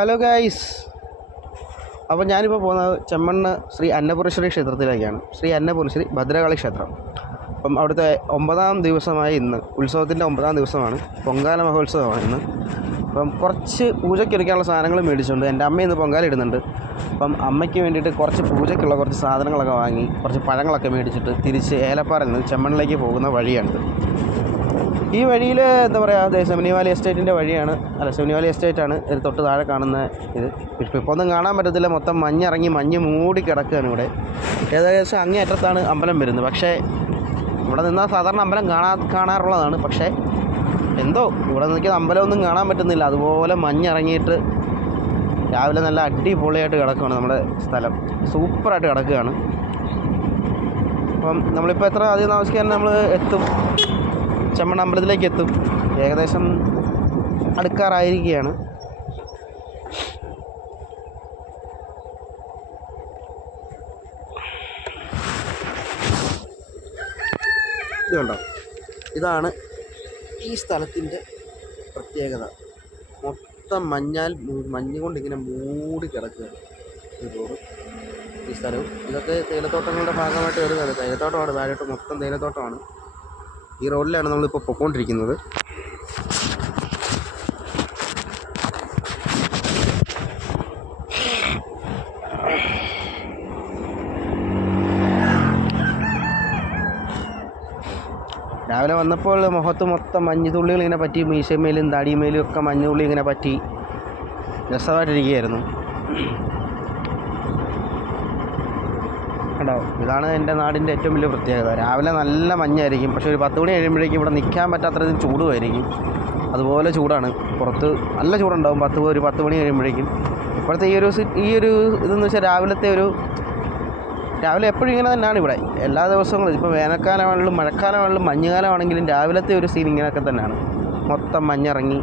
Hello guys, അപ്പോൾ ഞാനിപ്പോൾ പോകുന്നത് ചെമ്മണ്ണ് ശ്രീ അന്നപൂർണേശ്വരി ക്ഷേത്രത്തിലേക്കാണ്. ശ്രീ അന്നപൂർണേശ്വരി ഭദ്രകാളി ക്ഷേത്രം. അപ്പം അവിടുത്തെ 9-ാം ദിവസമായി ഇന്ന്, ഉത്സവത്തിൻ്റെ 9-ാം ദിവസമാണ്, പൊങ്കാല മഹോത്സവമാണ് ഇന്ന്. അപ്പം കുറച്ച് പൂജയ്ക്ക് ഒരുക്കാനുള്ള സാധനങ്ങൾ മേടിച്ചുകൊണ്ട് എൻ്റെ അമ്മ ഇന്ന് പൊങ്കാല ഇടുന്നുണ്ട്. അപ്പം അമ്മയ്ക്ക് വേണ്ടിയിട്ട് കുറച്ച് പൂജയ്ക്കുള്ള കുറച്ച് സാധനങ്ങളൊക്കെ വാങ്ങി, കുറച്ച് പഴങ്ങളൊക്കെ മേടിച്ചിട്ട് തിരിച്ച് ഏലപ്പാറയിൽ നിന്ന് ചെമ്മണ്ണിലേക്ക് പോകുന്ന വഴിയാണിത്. ഈ വഴിയിൽ എന്താ പറയുക, സെമിനി വാലി എസ്റ്റേറ്റിൻ്റെ വഴിയാണ്. സെമിനി വാലി എസ്റ്റേറ്റാണ് ഇത് തൊട്ട് താഴെ കാണുന്ന ഇത്. ഇപ്പോൾ ഒന്നും കാണാൻ പറ്റത്തില്ല, മൊത്തം മഞ്ഞിറങ്ങി മഞ്ഞ് മൂടി കിടക്കുകയാണ് ഇവിടെ. ഏകദേശം അങ്ങേയറ്റത്താണ് അമ്പലം വരുന്നത്. പക്ഷേ ഇവിടെ നിന്നാൽ സാധാരണ അമ്പലം കാണാറുള്ളതാണ്. പക്ഷേ എന്തോ ഇവിടെ നിൽക്കുന്ന അമ്പലമൊന്നും കാണാൻ പറ്റുന്നില്ല. അതുപോലെ മഞ്ഞിറങ്ങിയിട്ട് രാവിലെ നല്ല അടിപൊളിയായിട്ട് കിടക്കുകയാണ് നമ്മുടെ സ്ഥലം. സൂപ്പറായിട്ട് കിടക്കുകയാണ്. അപ്പം നമ്മളിപ്പോൾ എത്ര അധികം താമസിക്കാൻ നമ്മൾ എത്തും, ചെമ്മണ്ണ അമ്പലത്തിലേക്ക് എത്തും. ഏകദേശം അടുക്കാറായിരിക്കുകയാണ്. ഇത് കണ്ടോ, ഇതാണ് ഈ സ്ഥലത്തിൻ്റെ പ്രത്യേകത. മൊത്തം മഞ്ഞ് കൊണ്ട് ഇങ്ങനെ മൂടി കിടക്കുകയാണ് ഈ റോഡ്, ഈ സ്ഥലവും. ഇതൊക്കെ തേയിലത്തോട്ടങ്ങളുടെ ഭാഗമായിട്ട് വരുന്നത്. തേയിലത്തോട്ടമാണ് താഴോട്ട് മൊത്തം തേയിലത്തോട്ടമാണ്. ഈ റോഡിലാണ് നമ്മളിപ്പോൾ പൊയ്ക്കൊണ്ടിരിക്കുന്നത്. രാവിലെ വന്നപ്പോൾ മുഖത്ത് മൊത്തം മഞ്ഞുതുള്ളികൾ ഇങ്ങനെ പറ്റി, മീശമേലും താടിമേലും ഒക്കെ മഞ്ഞുതുള്ളി ഇങ്ങനെ പറ്റി രസമായിട്ടിരിക്കുകയായിരുന്നു. കണ്ടോ, ഇതാണ് എൻ്റെ നാടിൻ്റെ ഏറ്റവും വലിയ പ്രത്യേകത. രാവിലെ നല്ല മഞ്ഞായിരിക്കും, പക്ഷേ ഒരു 10 മണി കഴിയുമ്പോഴേക്കും ഇവിടെ നിൽക്കാൻ പറ്റാത്തതിന് ചൂടുമായിരിക്കും. അതുപോലെ ചൂടാണ് പുറത്ത്, നല്ല ചൂടുണ്ടാവും ഒരു 10 മണി കഴിയുമ്പോഴേക്കും. ഇപ്പോഴത്തെ ഈ ഒരു ഇതെന്ന് വെച്ചാൽ രാവിലെ എപ്പോഴും ഇങ്ങനെ തന്നെയാണ് ഇവിടെ എല്ലാ ദിവസങ്ങളും. ഇപ്പോൾ വേനൽക്കാലമാണെങ്കിലും മഴക്കാലമാണെങ്കിലും മഞ്ഞുകാലമാണെങ്കിലും രാവിലത്തെ ഒരു സീൻ ഇങ്ങനെയൊക്കെ തന്നെയാണ്. മൊത്തം മഞ്ഞിറങ്ങി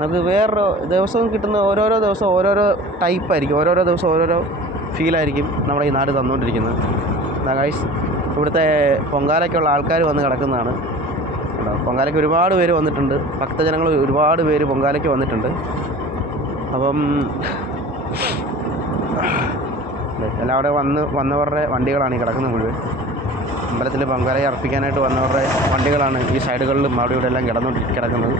നമുക്ക് വേറൊരു ദിവസവും കിട്ടുന്ന ഓരോരോ ദിവസം ഓരോരോ ടൈപ്പായിരിക്കും, ഓരോരോ ദിവസം ഓരോരോ ഫീലായിരിക്കും നമ്മുടെ ഈ നാട് തന്നുകൊണ്ടിരിക്കുന്നത്. ഗൈസ്, ഇവിടുത്തെ പൊങ്കാലയ്ക്കുള്ള ആൾക്കാർ വന്ന് കിടക്കുന്നതാണ്. പൊങ്കാലയ്ക്ക് ഒരുപാട് പേര് വന്നിട്ടുണ്ട്, ഭക്തജനങ്ങൾ ഒരുപാട് പേര് പൊങ്കാലയ്ക്ക് വന്നിട്ടുണ്ട്. അപ്പം എല്ലാം അവിടെ വന്നവരുടെ വണ്ടികളാണ് ഈ കിടക്കുന്നത് മുഴുവൻ. അമ്പലത്തിൽ പൊങ്കാല അർപ്പിക്കാനായിട്ട് വന്നവരുടെ വണ്ടികളാണ് ഈ സൈഡുകളിലും അവിടെ ഇവിടെ എല്ലാം കിടക്കുന്നത്.